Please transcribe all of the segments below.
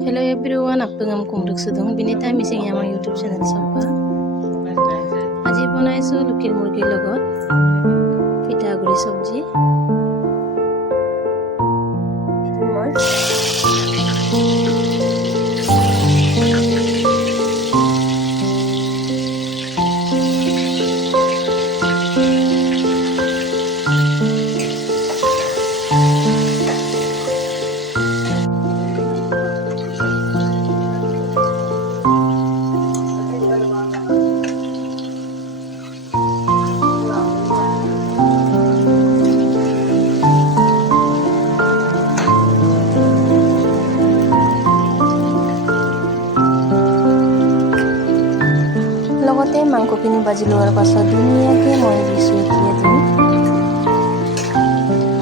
Hello everyone, apengam kumruk sudong binita missing yama YouTube channel sabba. Aji bonaiso lukir murgir logot pitaguri sabji. লগতে মাংসখিনি ভাজি লোৱাৰ পাছত ধুনীয়াকৈ মই দিছোঁ এতিয়া দিম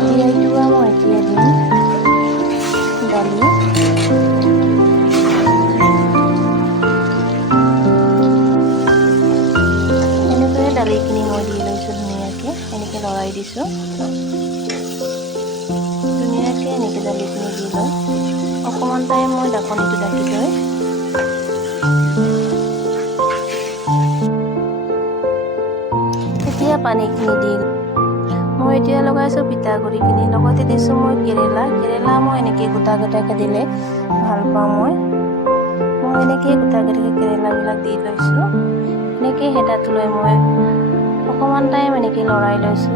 দিয়াইটোৱা মই এতিয়া দিম দালি এনেকৈ দালিখিনি মই দি লৈছোঁ ধুনীয়াকৈ এনেকৈ লৰাই দিছোঁ ধুনীয়াকৈ এনেকৈ দালিখিনি দি লৈ অকণমান টাইম মই ঢাকনিটো ঢাকি লৈ পানীখিনি দি মই এতিয়া লগাইছোঁ পিঠাগুড়িখিনি লগতে দিছোঁ মই কেৰেলা মই এনেকৈ গোটা গোটাকৈ দিলে ভাল পাওঁ মই এনেকৈ গোটা গোটাকৈ কেৰেলাবিলাক দি লৈছোঁ এনেকৈ হেতাটো লৈ মই অকণমান টাইম এনেকৈ লৰাই লৈছোঁ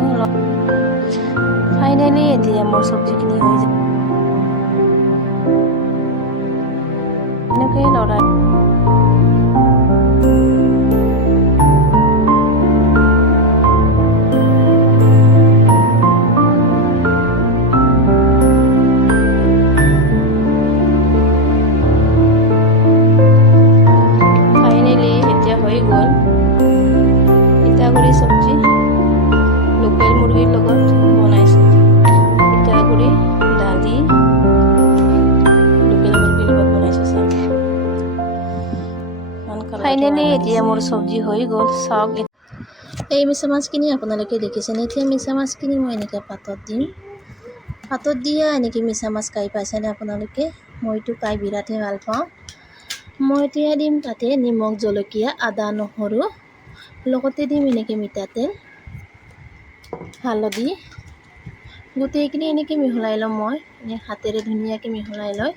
ফাইনেলি এতিয়া মোৰ চব্জিখিনি হৈ যায় এনেকৈ লৰাই পিঠাগুড়ি চব্জি লোকেল মুৰ্গীৰ লগত বনাইছোঁ পিঠাগুড়ি দালি লোকেল মুৰ্গীৰ লগত বনাইছোঁ চাওক ফাইনেলি এতিয়া মোৰ চব্জি হৈ গ'ল চাওক এই মিছা মাছখিনি আপোনালোকে দেখিছেনে এতিয়া মিছা মাছখিনি মই এনেকৈ পাতত দিম পাতত দিয়া এনেকৈ মিছা মাছ খাই পাইছেনে আপোনালোকে মইতো খাই বিৰাটেই ভাল পাওঁ মই এতিয়া দিম তাতে নিমখ জলকীয়া আদা নহৰু লগতে দিম এনেকৈ মিঠাতেল হালধি গোটেইখিনি এনেকৈ মিহলাই ল'ম মই হাতেৰে ধুনীয়াকৈ মিহলাই লৈ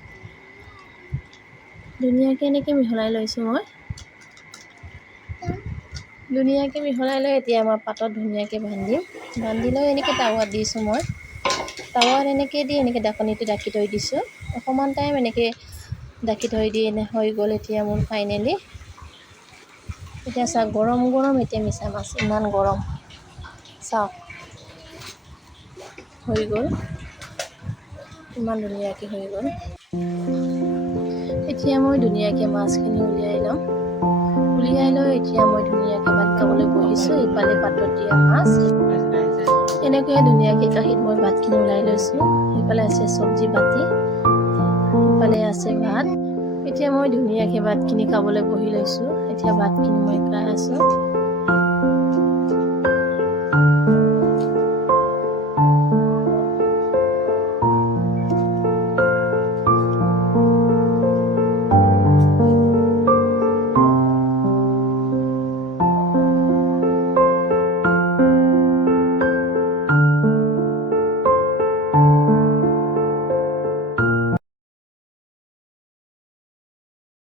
এনেকৈ মিহলাই লৈছোঁ মই ধুনীয়াকৈ মিহলাই লৈ এতিয়া মই পাতত ধুনীয়াকৈ বান্ধি লৈ এনেকৈ টাৱাত দিছোঁ মই টাৱাত এনেকৈ দি এনেকৈ ঢাকনিটো ঢাকি থৈ দিছোঁ অকণমান টাইম এনেকৈ ঢাকি থৈ দি হৈ গ'ল এতিয়া মোৰ ফাইনেলি এতিয়া চাওক গৰম এতিয়া মিছা মাছ ইমান গৰম চাওক হৈ গ'ল ইমান ধুনীয়াকৈ হৈ গ'ল এতিয়া মই ধুনীয়াকৈ মাছখিনি উলিয়াই লৈ এতিয়া মই ধুনীয়াকৈ ভাত খাবলৈ বহিছোঁ ইফালে পাতত দিয়া মাছ এনেকৈ ধুনীয়াকৈ কাঁহীত মই ভাতখিনি ওলাই লৈছোঁ ইফালে আছে চব্জি বাতি ইফালে আছে ভাত এতিয়া মই ধুনীয়াকৈ ভাতখিনি খাবলৈ বহি লৈছোঁ এতিয়া ভাতখিনি মই খাই আছোঁ